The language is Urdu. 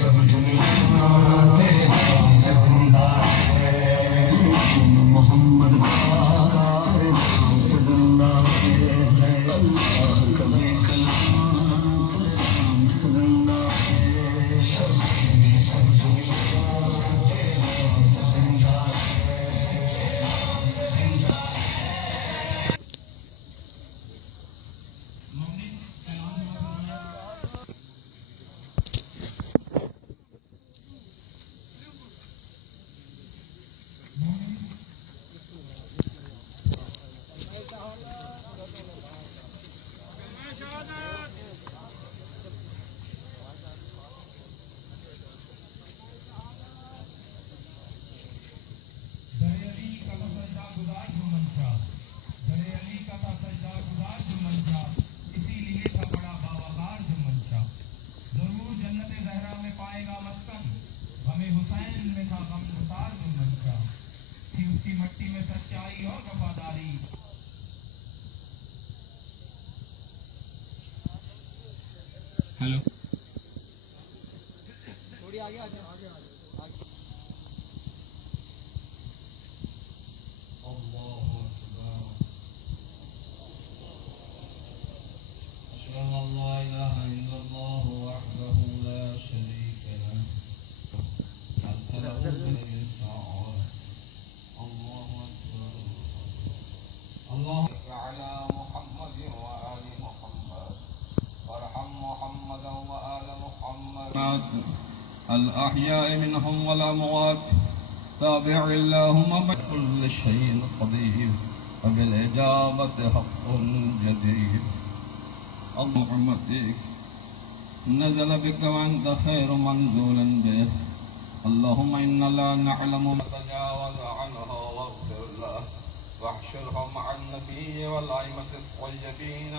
سب دنیا تیرے نام سے زندہ ہے، محمد تیرے نام سے زندہ ہے، اللہ کبھی کلام تیرے نام سے زندہ ہے، سب دنیا تیرے نام سے زندہ اس کی مٹی میں سچائی اور وفاداری. ہیلو تھوڑی آگے الأحياء منهم والأموات تابع اللهم بكل شيء قدير وبالإجابة حق جدير. اللهم نزل بك وأنت خير منزول به. اللهم إنا لا نعلم ما تجاوز عنه واغفر له واحشره مع النبي والأئمة الطيبين.